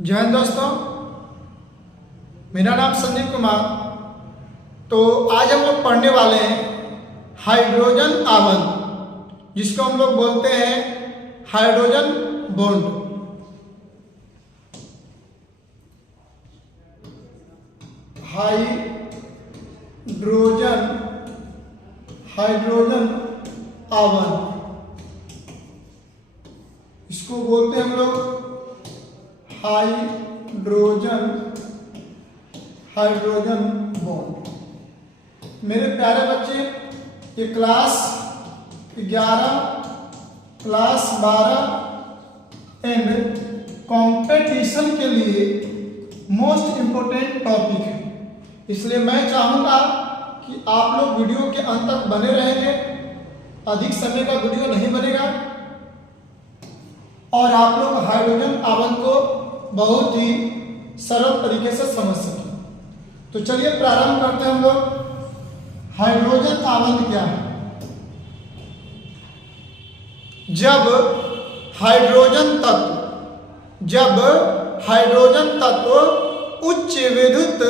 जय हिंद दोस्तों, मेरा नाम संजीव कुमार। तो आज हम लोग पढ़ने वाले हैं हाइड्रोजन आवन, जिसको हम लोग बोलते हैं हाइड्रोजन बॉन्ड। हाइड्रोजन आवन इसको बोलते हैं हम लोग हाइड्रोजन बॉन्ड। मेरे प्यारे बच्चे, ये क्लास 11, क्लास 12 एंड कंपटीशन के लिए मोस्ट इम्पोर्टेंट टॉपिक है। इसलिए मैं चाहूँगा कि आप लोग वीडियो के अंत तक बने रहेंगे। अधिक समय का वीडियो नहीं बनेगा और आप लोग हाइड्रोजन आवन को बहुत ही सरल तरीके से समझ सकें। तो चलिए प्रारंभ करते हैं हम लोग। हाइड्रोजन आवन क्या है? जब हाइड्रोजन तत्व उच्च विद्युत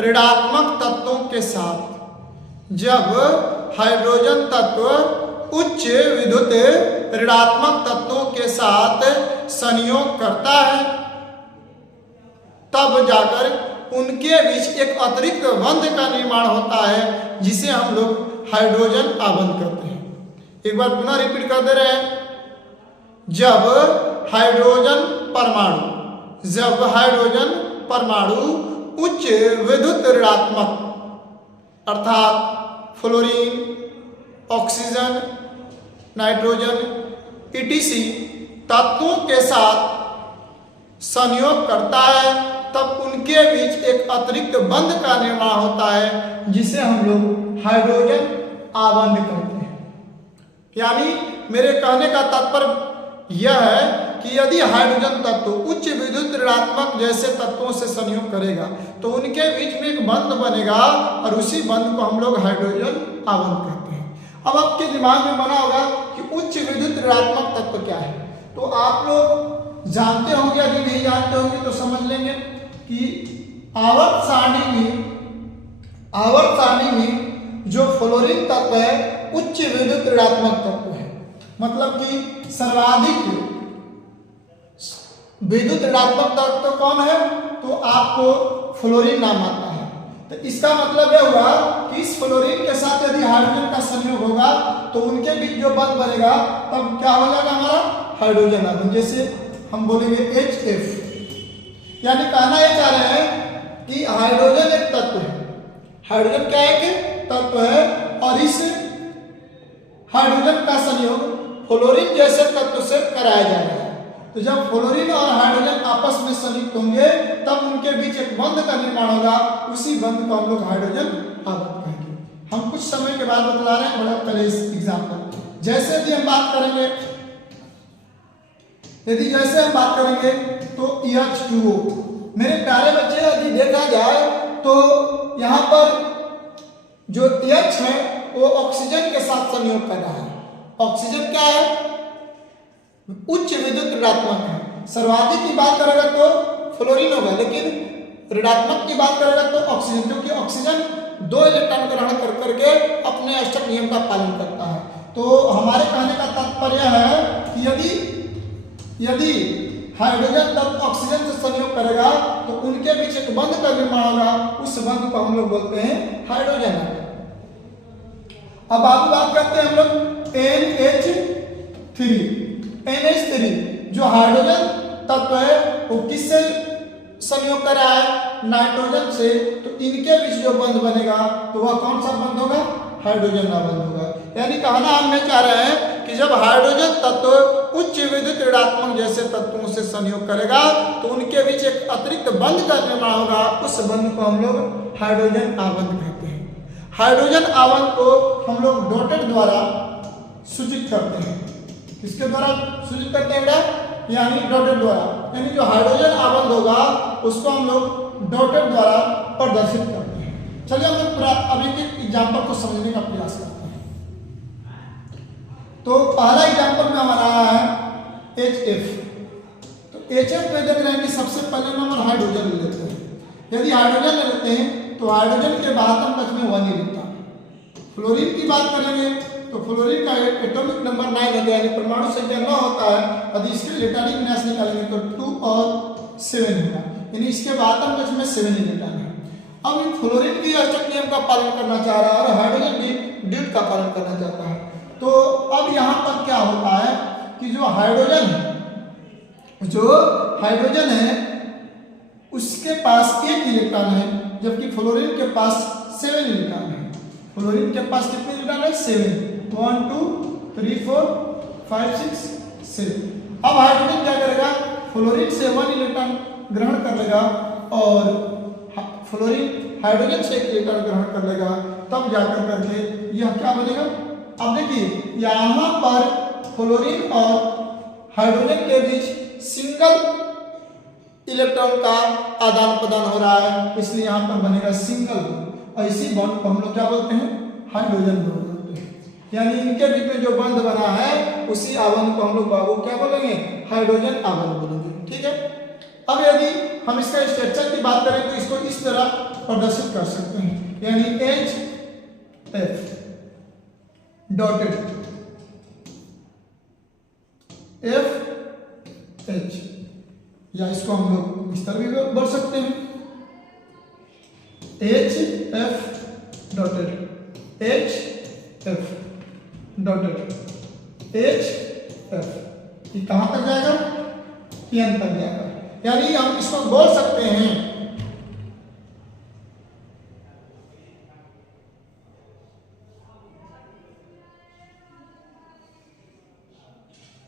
ऋणात्मक तत्वों के साथ, जब हाइड्रोजन तत्व उच्च विद्युत ऋणात्मक तत्वों के साथ संयोग करता है, तब जाकर उनके बीच एक अतिरिक्त बंध का निर्माण होता है, जिसे हम लोग हाइड्रोजन आवन कहते हैं। एक बार पुनः रिपीट कर दे रहे हैं। जब हाइड्रोजन परमाणु उच्च विद्युत ऋणात्मक अर्थात फ्लोरीन, ऑक्सीजन, नाइट्रोजन etc तत्वों के साथ संयोग करता है, तब उनके बीच एक अतिरिक्त बंध का निर्माण होता है, जिसे हम लोग हाइड्रोजन आवन कहते हैं। यानी मेरे कहने का तात्पर्य यह है कि यदि हाइड्रोजन तत्व उच्च विद्युत ऋणात्मक जैसे तत्वों से संयोग करेगा तो उनके बीच में एक बंध बनेगा और उसी बंध को हम लोग हाइड्रोजन आवन कहते हैं। अब आपके दिमाग में बना होगा कि उच्च विद्युत ऋणात्मक तत्व क्या है। तो आप लोग जानते होंगे, यदि नहीं जानते होंगे तो समझ लेंगे कि आवर्त सारणी में जो फ्लोरीन तत्व है उच्च विद्युत ऋणात्मक तत्व है। मतलब कि सर्वाधिक विद्युत ऋणात्मक तत्व कौन है, तो आपको फ्लोरीन नाम आता है। तो इसका मतलब यह हुआ कि इस फ्लोरीन के साथ यदि हाइड्रोजन का संयोग होगा तो उनके बीच जो बंध बनेगा तब क्या हो जाएगा, हमारा हाइड्रोजन आवन। जैसे हम बोलेंगे HF। यानी कहना यह चाह रहे हैं कि हाइड्रोजन एक तत्व है। हाइड्रोजन क्या एक तत्व है और इस हाइड्रोजन का संयोग फ्लोरीन जैसे तत्व से कराया जा रहा है। तो जब फ्लोरीन और हाइड्रोजन आपस में संयुक्त होंगे तब उनके बीच एक बंध का निर्माण होगा। उसी बंध को हम लोग हाइड्रोजन आवन कहेंगे। हम कुछ समय के बाद बतला रहे हैं, बड़ा पहले एग्जाम्पल। जैसे यदि हम बात करेंगे तो H2O। मेरे प्यारे बच्चे, यदि देखा जाए तो यहाँ पर जो H है वो ऑक्सीजन के साथ संयोग कर रहा है। ऑक्सीजन क्या है, उच्च विद्युत ऋणात्मक है। सर्वाधिक की बात करेगा तो फ्लोरीन होगा, लेकिन ऋणात्मक की बात करेगा तो ऑक्सीजन, क्योंकि ऑक्सीजन 2 इलेक्ट्रॉन ग्रहण कर करके अपने अष्टक नियम का पालन करता है। तो हमारे कहने का तात्पर्य है कि यदि हाइड्रोजन तत्व ऑक्सीजन से संयोग करेगा तो उनके बीच एक बंध का निर्माण होगा। उस बंध को हम लोग बोलते हैं हाइड्रोजन आवन। अब आगे बात करते हैं हम लोग NH3 जो हाइड्रोजन तत्व है वो किससे संयोग कर रहा है, नाइट्रोजन से। तो इनके बीच जो बंध बनेगा तो वह कौन सा बंध होगा, हाइड्रोजन आवन होगा। यानी कहना हम ये चाह रहे हैं कि जब हाइड्रोजन तत्व उच्च विद्युत ऋणात्मक जैसे तत्वों से संयोग करेगा तो उनके बीच एक अतिरिक्त बंध का निर्माण होगा। उस बंध को हम लोग हाइड्रोजन आवन कहते हैं। हाइड्रोजन आवन को हम लोग डॉटेड द्वारा सूचित करते हैं। किसके द्वारा सूचित करते हैं बेटा, यानी डॉटेड द्वारा। यानी जो हाइड्रोजन आवन होगा उसको हम लोग डॉटेड द्वारा प्रदर्शित करते हैं। चलिए हम लोग अभी के एग्जाम्पल को समझने का प्रयास करते हैं। तो पहला एग्जाम्पल में हमारा है HF। तो HF में देख रहे हैं कि सबसे पहले नंबर हाइड्रोजन ले लेते हैं। यदि हाइड्रोजन ले लेते हैं तो हाइड्रोजन के बाद हम कक्ष में 1 ही लिखता है। फ्लोरीन की बात करेंगे तो फ्लोरीन का एटॉमिक नंबर 9 होता है, यानी परमाणु संख्या 9 होता है। यदि इसके इलेक्ट्रॉनिक विन्यास निकालेंगे तो 2 और 7 होगा, यानी इसके बाद हम कक्ष में 7 ही लिखना है। अब इन फ्लोरीन भी अष्टक नियम का पालन करना चाह रहा है और हाइड्रोजन भी ड्यूट का पालन करना चाहता है। तो अब यहाँ पर क्या होता है कि जो हाइड्रोजन है उसके पास 1 इलेक्ट्रॉन है, जबकि फ्लोरीन के पास 7 इलेक्ट्रॉन है। फ्लोरीन के पास कितने इलेक्ट्रॉन है? 7। 1 2 3 4 5 6 7। अब हाइड्रोजन क्या करेगा? फ्लोरीन से 1 इलेक्ट्रॉन ग्रहण कर लेगा और फ्लोरीन हाइड्रोजन से 1 इलेक्ट्रॉन ग्रहण कर लेगा, तब जाकर करके यह क्या बनेगा? अब देखिए यहाँ पर फ्लोरीन और हाइड्रोजन के बीच सिंगल इलेक्ट्रॉन का आदान प्रदान हो रहा है, इसलिए यहाँ पर बनेगा सिंगल बॉन्ड। इसी बॉन्ड को हम लोग क्या बोलते हैं? हाइड्रोजन बॉन्ड बोलते हैं। यानी इनके बीच में जो बंध बना है उसी आबंध को हम लोग क्या बोलेंगे? हाइड्रोजन आबंध बोलेंगे। ठीक है। अब यदि हम इसका स्ट्रक्चर की बात करें तो इसको इस तरह प्रदर्शित कर सकते हैं, यानी HF डॉटेड FH, या इसको हम लोग इस तरह भी बोल सकते हैं HF dotted HF dotted HF। ये कहां तक जाएगा? N तक जाएगा। यानी हम इसको बोल सकते हैं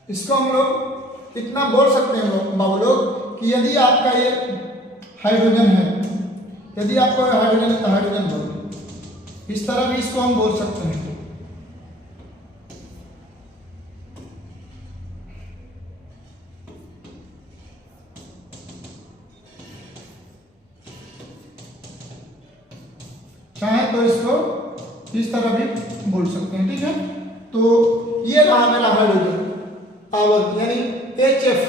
इसको हम लोग इतना बोल सकते हैं बाबू लोग कि यदि आपका ये हाइड्रोजन है, यदि आपको हाइड्रोजन है तो हाइड्रोजन बोल, इस तरह भी इसको हम बोल सकते हैं। चाहे तो इसको इस तरह भी बोल सकते हैं। ठीक है। तो ये रहा मेरा हाइड्रोजन आवर्त, यानी HF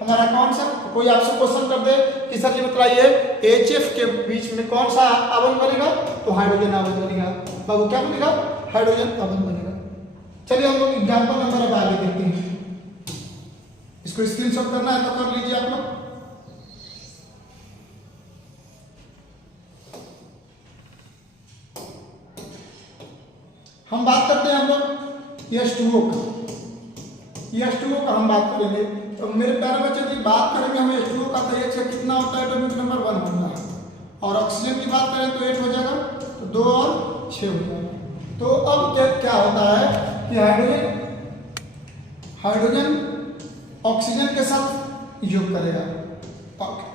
हमारा कौन सा? कोई आपसे क्वेश्चन कर दे कि सर जी बताइए HF के बीच में कौन सा आबंध बनेगा? तो हाइड्रोजन आबंध बनेगा। बाबू क्या बनेगा? हाइड्रोजन आबंध बनेगा। चलिए हम लोग एग्जाम्पल नंबर अब आगे देखते हैं। इसको स्क्रीनशॉट करना है तो कर लीजिए आप लोग। हम बात करते हैं हम लोग H2O का। H2O का हम बात करेंगे तो मेरे प्यारे बच्चे की बात करेंगे हम H2O का, तो 1 से कितना होता है? एटॉमिक नंबर 1 होता है। और ऑक्सीजन की बात करें तो 8 हो जाएगा, तो 2 और 6 हो जाएगा। तो अब क्या होता है कि हाइड्रोजन ऑक्सीजन के साथ योग करेगा।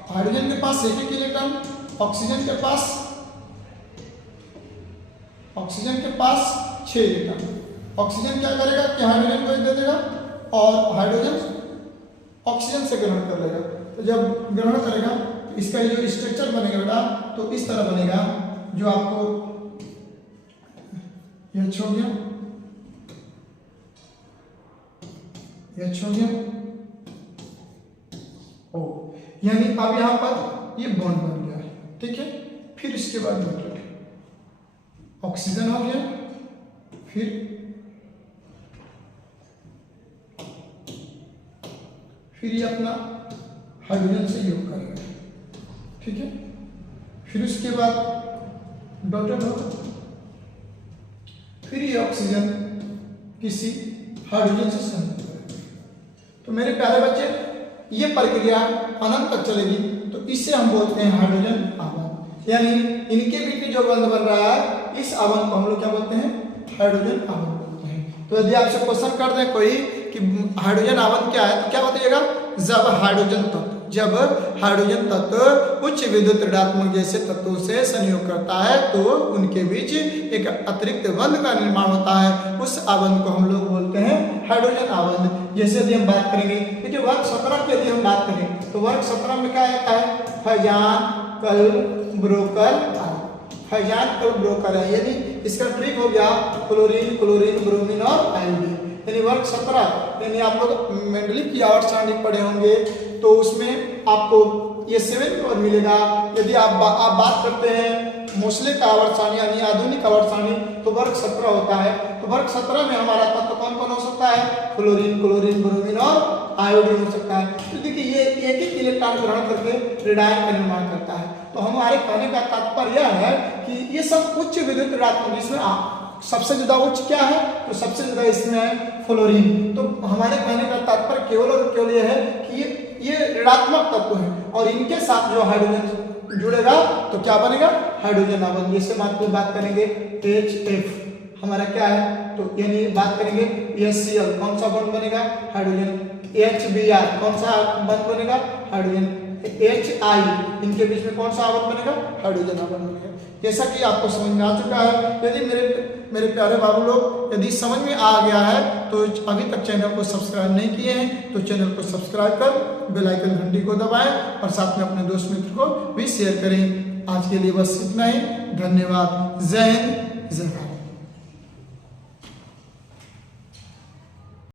हाइड्रोजन के पास 1 इलेक्ट्रॉन, ऑक्सीजन के पास 6 इलेक्ट्रॉन। ऑक्सीजन क्या करेगा कि हाइड्रोजन को दे देगा और हाइड्रोजन ऑक्सीजन से ग्रहण कर लेगा। तो जब ग्रहण करेगा तो इसका जो स्ट्रक्चर बनेगा बेटा तो इस तरह बनेगा, जो आपको H हो गया, H हो गया O, यानी अब यहां पर ये बॉन्ड बन गया है। ठीक है। फिर इसके बाद ऑक्सीजन हो गया, फिर ये अपना हाइड्रोजन से योग करेगा। ठीक है। फिर उसके बाद डॉटेड होगा, फिर ये ऑक्सीजन किसी हाइड्रोजन से संबंधित करेगा। तो मेरे प्यारे बच्चे ये प्रक्रिया अनंत तक चलेगी, तो इसे हम बोलते हैं हाइड्रोजन आबंध। यानी इनके बीच में जो बंध बन रहा है इस आबंध को हम लोग क्या बोलते हैं? हाइड्रोजन आबंध बोलते हैं। तो यदि आपसे क्वेश्चन कर दें कोई कि हाइड्रोजन आबंध क्या है, तो क्या बताइएगा? जब हाइड्रोजन तत्व उच्च विद्युत ऋणात्मक जैसे तत्वों से संयोग करता है तो उनके बीच एक अतिरिक्त बंध का निर्माण होता है, उस आबंध को हम लोग बोलते हैं हाइड्रोजन आबंध। जैसे यदि हम बात करेंगे कि जो वर्ग 17 की यदि हम बात करें तो वर्ग 17 में क्या आता है? फैजान, कल, ब्रोकर, फैजान, कल, ब्रोकर है। यदि इसका ट्रिक हो गया क्लोरीन, ब्रोमीन और आयोडीन। यानी वर्ग 17 यानी आप लोग मेंडलीव की आवर्त सारणी पढ़े होंगे तो उसमें आपको ये 7 और मिलेगा। यदि आप बात करते हैं मोस्लेट आवर्त सारणी यानी आधुनिक आवर्त सारणी, तो वर्ग 17 होता है। तो वर्ग 17 में हमारा तत्व कौन कौन हो सकता है? फ्लोरीन, क्लोरीन, ब्रोमीन और आयोडीन हो सकता है। तो देखिए ये एक एक इलेक्ट्रॉन ग्रहण करके रेडायन का निर्माण करता है। तो हमारे कहने का तात्पर्य यह है कि ये सब उच्च विद्युत ऋणात्मक, जिसमें सबसे ज्यादा उच्च क्या है? तो सबसे ज्यादा इसमें है फ्लोरीन। तो हमारे कहने का तात्पर्य केवल और केवल यह है कि ये ऋणात्मक तत्व है और इनके साथ जो हाइड्रोजन जुड़ेगा तो क्या बनेगा? हाइड्रोजन आबंध। जैसे हम बात करेंगे HF हमारा क्या है? तो यानी बात करेंगे HCl, कौन सा बॉन्ड बनेगा? हाइड्रोजन। HBr कौन सा बॉन्ड बनेगा? हाइड्रोजन। HI इनके बीच में कौन सा आबंध बनेगा? हाइड्रोजन आबंध बनेगा। जैसा कि आपको समझ में आ चुका है। यदि मेरे प्यारे बाबू लोग यदि समझ में आ गया है तो अभी तक चैनल को सब्सक्राइब नहीं किए हैं तो चैनल को सब्सक्राइब कर बेल आइकन घंटी को दबाएं और साथ में अपने दोस्त मित्र को भी शेयर करें। आज के लिए बस इतना ही। धन्यवाद। जय हिंद, जय भारत।